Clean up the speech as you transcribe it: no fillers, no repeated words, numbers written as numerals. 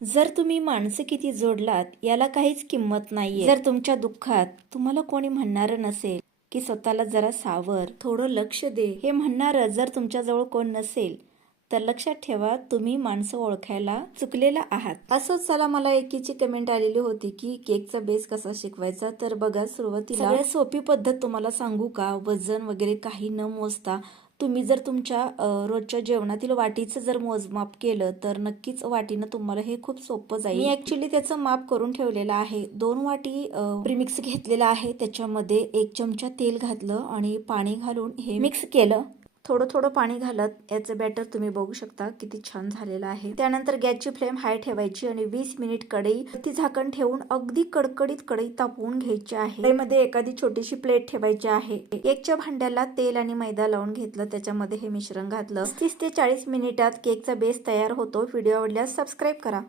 जर तुम्ही माणसं किती जोडलात याला काहीच किंमत नाहीये. जर तुमच्या दुःखात तुम्हाला कोणी म्हणणारं नसेल की स्वतःला जरा सावर, थोडं लक्ष दे, हे म्हणणारं जर तुमच्याजवळ कोण नसेल तर लक्षात ठेवा तुम्ही माणसं ओळखायला चुकलेला आहात. असंच चला मला एकीची कमेंट आलेली होती की केकचा बेस कसा शिकवायचा. तर बघा, सुरुवातीला सगळ्यात सोपी पद्धत तुम्हाला सांगू का? वजन वगैरे काही न मोजता तुम्ही जर तुमच्या रोजच्या जेवणातील वाटीचं जर मोजमाप केलं तर नक्कीच वाटीनं तुम्हाला हे खूप सोपं जाईल. मी ऍक्च्युली त्याचं माप करून ठेवलेलं आहे. 2 वाटी प्रीमिक्स घेतलेलं आहे, त्याच्यामध्ये 1 चमचा तेल घातलं आणि पाणी घालून हे मिक्स केलं. थोडं थोडं पाणी घालत याचं बॅटर तुम्ही बघू शकता किती छान झालेलं आहे. त्यानंतर गॅसची फ्लेम हाय ठेवायची आणि 20 मिनिट कढई झाकण ठेवून अगदी कडकडीत कढई तापवून घ्यायची आहे. कढईमध्ये एखादी छोटीशी प्लेट ठेवायची आहे. केकच्या भांड्याला तेल आणि मैदा लावून घेतलं, त्याच्यामध्ये हे मिश्रण घातलं. 30 ते 40 मिनिटात केकचा बेस तयार होतो. व्हिडिओ आवडल्यास सबस्क्राईब करा.